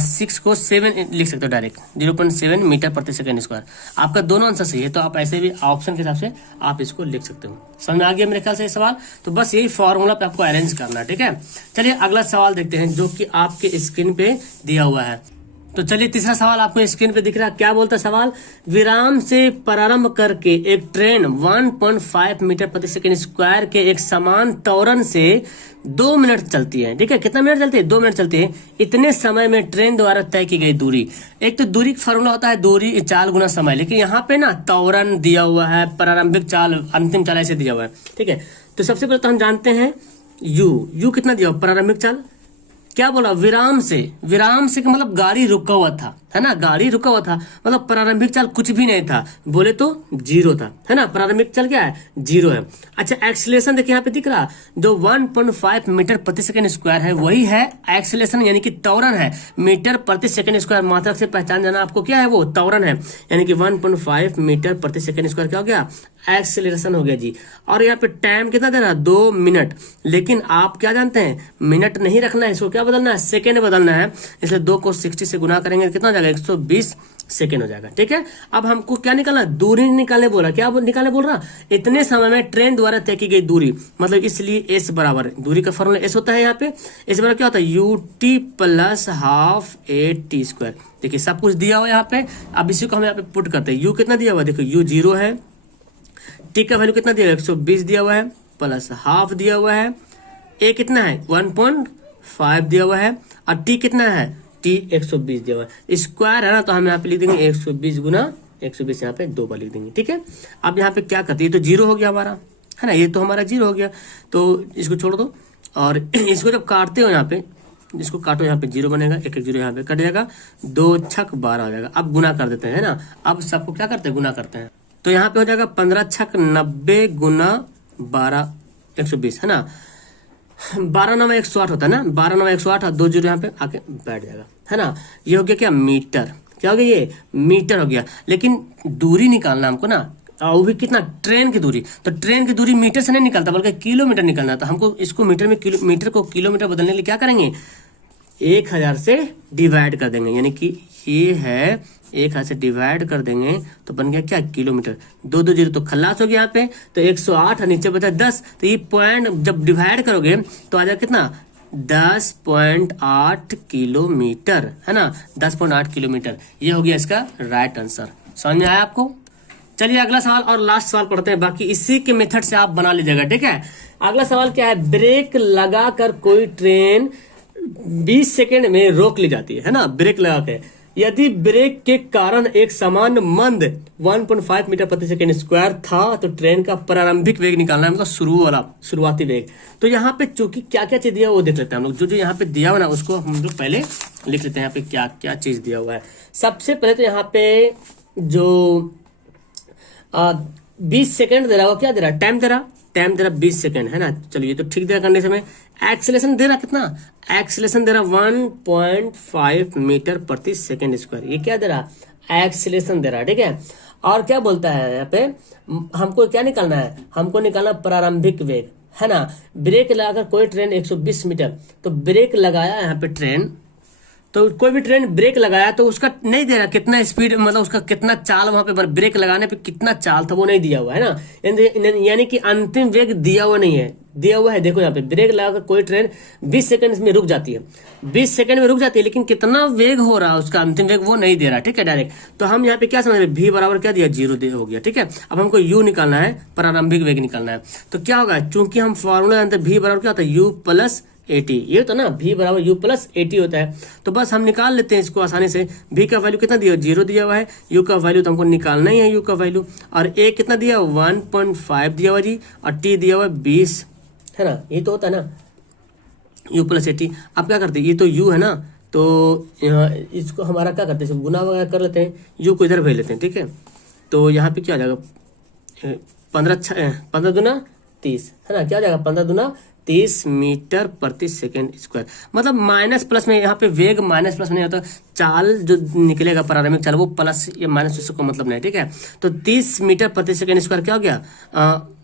6 को 7 लिख सकते हो डायरेक्ट, 0.7 मीटर प्रति सेकेंड स्क्वायर। आपका दोनों आंसर सही है, तो आप ऐसे भी ऑप्शन के हिसाब से आप इसको लिख सकते हो। समझ में आ गया मेरे ख्याल से ये सवाल। तो बस यही फॉर्मूला पे आपको अरेंज करना है, ठीक है। चलिए अगला सवाल देखते हैं, जो कि आपके स्क्रीन पे दिया हुआ है। तो चलिए तीसरा सवाल आपको स्क्रीन पे दिख रहा है। क्या बोलता है सवाल, विराम से प्रारंभ करके एक ट्रेन 1.5 मीटर प्रति सेकेंड स्क्वायर के एक समान त्वरण से 2 मिनट चलती है। ठीक है, कितना मिनट चलती है, 2 मिनट चलती है। इतने समय में ट्रेन द्वारा तय की गई दूरी, एक तो दूरी का फॉर्मूला होता है दूरी चाल गुना समय, लेकिन यहाँ पे ना त्वरण दिया हुआ है, प्रारंभिक चाल, अंतिम चाल ऐसे दिया हुआ है। ठीक है, तो सबसे पहले तो हम जानते हैं यू कितना दिया हुआ, प्रारंभिक चाल। क्या बोला, विराम से का मतलब गाड़ी रुका हुआ था, है ना, गाड़ी रुका हुआ था, मतलब प्रारंभिक चाल कुछ भी नहीं था, बोले तो 0 था, है ना, प्रारंभिक चाल क्या है, 0 है। अच्छा एक्सेलरेशन देखिए यहाँ पे दिख रहा, जो 1.5 मीटर प्रति सेकंड स्क्वायर है वही है एक्सेलरेशन, यानी कि त्वरण है। मीटर प्रति सेकंड स्क्वायर मात्रक से पहचान जाना आपको क्या है, वो त्वरण है, यानी कि 1.5 मीटर प्रति सेकंड स्क्वायर क्या हो गया, एक्सेलरेशन हो गया जी। और यहाँ पे टाइम कितना दे रहा है, 2 मिनट, लेकिन आप क्या जानते हैं, मिनट नहीं रखना है, इसको क्या बदलना है, सेकेंड बदलना है। इसलिए 2 को 60 से गुना करेंगे कितना हो जाएगा, 120 सेकेंड हो जाएगा। ठीक है, अब हमको क्या निकालना, दूरी निकालने बोला, क्या निकालने बोल रहा, इतने समय में ट्रेन द्वारा तय की गई दूरी, मतलब इसलिए एस बराबर, दूरी का फॉर्मूला एस होता है यहाँ पे, एस बराबर क्या होता है, UT plus half A T square. देखिए सब कुछ दिया हुआ यहाँ पे, अब इसी को हम यहाँ पे पुट करते हैं। यू कितना दिया हुआ, देखो यू 0 है, टी का वैल्यू कितना दिया हुआ, 120 दिया हुआ है, प्लस हाफ दिया हुआ है, ए कितना है 1.5 दिया हुआ है, और टी कितना है, टी 120 दिया हुआ है। स्क्वायर है ना, तो हम यहाँ पे लिख देंगे 120 गुना 120, यहाँ पे 2 बार लिख देंगे। ठीक है, अब यहाँ पे क्या करते हैं, तो 0 हो गया हमारा, है ना, ये तो हमारा 0 हो गया, तो इसको छोड़ दो। और इसको जब काटते हो यहाँ पे, इसको काटो, यहाँ पे 0 बनेगा, 1 1 0 यहाँ पे कट जाएगा, 2 छक 12 हो जाएगा। अब गुना कर देते हैं, है ना, अब सबको क्या करते हैं, गुना करते हैं। तो यहाँ पे हो जाएगा 15 छक 90 गुना 12 120, है ना, 12 9 108 होता है ना, 12 9 108, और 2 0 यहाँ पे आके बैठ जाएगा, है ना। ये हो गया क्या, मीटर, क्या हो गया, ये मीटर हो गया। लेकिन दूरी निकालना हमको ना, वो भी कितना, ट्रेन की दूरी, तो ट्रेन की दूरी मीटर से नहीं निकलता बल्कि किलोमीटर निकलना था हमको। इसको मीटर में, मीटर को किलोमीटर बदलने के लिए क्या करेंगे, 1000 से डिवाइड कर देंगे, यानी कि ये है 1000 से डिवाइड कर देंगे तो बन गया क्या, किलोमीटर। 2 2 0 तो खल्लास हो गया यहाँ पे, तो 108 नीचे बचा 10, तो ये पॉइंट जब डिवाइड करोगे तो आ जाएगा कितना, 10.8 किलोमीटर, है ना, 10.8 किलोमीटर। ये हो गया इसका राइट आंसर। समझ में आया आपको। चलिए अगला सवाल और लास्ट सवाल पढ़ते हैं, बाकी इसी के मेथड से आप बना लीजिएगा। ठीक है, अगला सवाल क्या है, ब्रेक लगाकर कोई ट्रेन 20 सेकेंड में रोक ली जाती है ना, ब्रेक लगा के। यदि ब्रेक के कारण एक समान मंद 1.5 मीटर प्रति सेकेंड स्क्वायर था तो ट्रेन का प्रारंभिक वेग निकालना है, मतलब शुरुआती वेग। तो यहाँ पे चूंकि क्या क्या चीज दिया वो देख लेते हैं हम लोग, जो जो यहाँ पे दिया हुआ ना उसको हम लोग पहले लिख लेते हैं, यहाँ पे क्या क्या चीज दिया हुआ है। सबसे पहले तो यहाँ पे जो 20 सेकेंड दे रहा है, क्या दे रहा है, टाइम दे रहा 20 सेकेंड, है ना। चलिए तो ठीक दे रहा कंडीशन में। एक्सेलरेशन दे रहा कितना, एक्सेलरेशन दे रहा 1.5 मीटर प्रति सेकेंड स्क्वायर, ये क्या दे रहा, एक्सीलरेशन दे रहा है, ठीक है। और क्या बोलता है यहाँ पे, हमको क्या निकालना है, हमको निकालना प्रारंभिक वेग, है ना। ब्रेक लगाकर कोई ट्रेन 120 मीटर, तो ब्रेक लगाया यहाँ पे ट्रेन, तो कोई भी ट्रेन ब्रेक लगाया तो उसका नहीं दे रहा कितना स्पीड, मतलब उसका कितना चाल वहां पे, ब्रेक लगाने पे कितना चाल था वो नहीं दिया हुआ है ना, यानी कि अंतिम वेग दिया हुआ नहीं है, दिया हुआ है देखो यहाँ पे, ब्रेक लगाकर कोई ट्रेन 20 सेकंड में रुक जाती है, 20 सेकंड में रुक जाती है, लेकिन कितना वेग हो रहा है उसका अंतिम वेग वो नहीं दे रहा, ठीक है डायरेक्ट। तो हम यहाँ पे क्या समझ रहे, v बराबर क्या दिया, 0 हो गया, ठीक है। अब हमको u निकालना है, प्रारंभिक वेग निकालना है, तो क्या होगा, चूंकि हम फॉर्मूला जानते हैं v बराबर क्या होता है, u प्लस 80, ये तो ना v बराबर u प्लस 80 होता है, तो बस हम निकाल लेते हैं इसको आसानी से। v का वैल्यू कितना दिया, 0 दिया हुआ है, u का वैल्यू तो हमको निकालना ही है, u का वैल्यू, और a कितना दिया, 1.5 दिया हुआ जी, और t दिया हुआ 20, है ना, ये तो होता है ना u प्लस 80। अब क्या करते हैं, ये तो u है ना, तो यहाँ इसको हमारा क्या करते हैं, गुना वगैरह कर लेते हैं, u को इधर भेज लेते हैं, ठीक है। तो यहाँ पे क्या आ जाएगा, 15 दूना 30, है ना, क्या हो जाएगा, 15 दूना 30 मीटर प्रति सेकंड स्क्वायर। मतलब माइनस प्लस में यहाँ पे वेग माइनस प्लस में नहीं होता, चाल जो निकलेगा प्रारंभिक चाल वो प्लस या माइनस उसको मतलब नहीं, ठीक है। तो 30 मीटर प्रति सेकंड स्क्वायर क्या हो गया,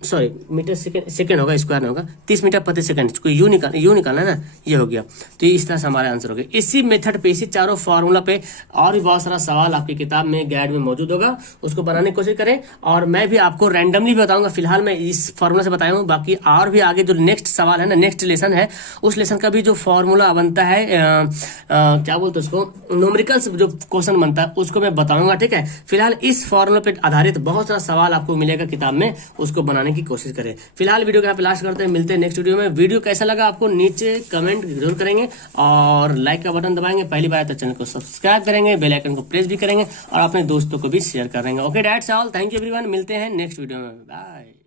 सॉरी मीटर सेकंड होगा, स्क्वायर नहीं होगा, 30 मीटर प्रति सेकंड, इसको यू निकालना है ना, ये हो गया। तो इस तरह से हमारा आंसर हो गया। इसी मेथड पे, इसी चारों फॉर्मूला पे और भी बहुत सारा सवाल आपकी किताब में, गाइड में मौजूद होगा, उसको बनाने की कोशिश करें। और मैं भी आपको रैंडमली बताऊंगा, फिलहाल मैं इस फॉर्मूला से बताया हूँ, बाकी और भी आगे जो नेक्स्ट सवाल है ना, नेक्स्ट लेसन है, उस लेसन का भी जो फॉर्मूला बनता है, क्या बोलते हैं उसको, न्यूमेरिकल्स जो क्वेश्चन बनता है उसको मैं बताऊंगा, ठीक है। फिलहाल इस फॉर्मूला पे आधारित बहुत सारा सवाल आपको मिलेगा किताब में, उसको बनाने की कोशिश करें। फिलहाल वीडियो को यहाँ पे लास्ट करते हैं, मिलते हैं नेक्स्ट वीडियो में। वीडियो कैसा लगा आपको नीचे कमेंट जरूर करेंगे, और लाइक का बटन दबाएंगे, पहली बार तो चैनल को सब्सक्राइब करेंगे, बेल आइकन को प्रेस भी करेंगे, और अपने दोस्तों को भी शेयर करेंगे। Okay, that's all, thank you everyone, मिलते हैं नेक्स्ट वीडियो में, बाय।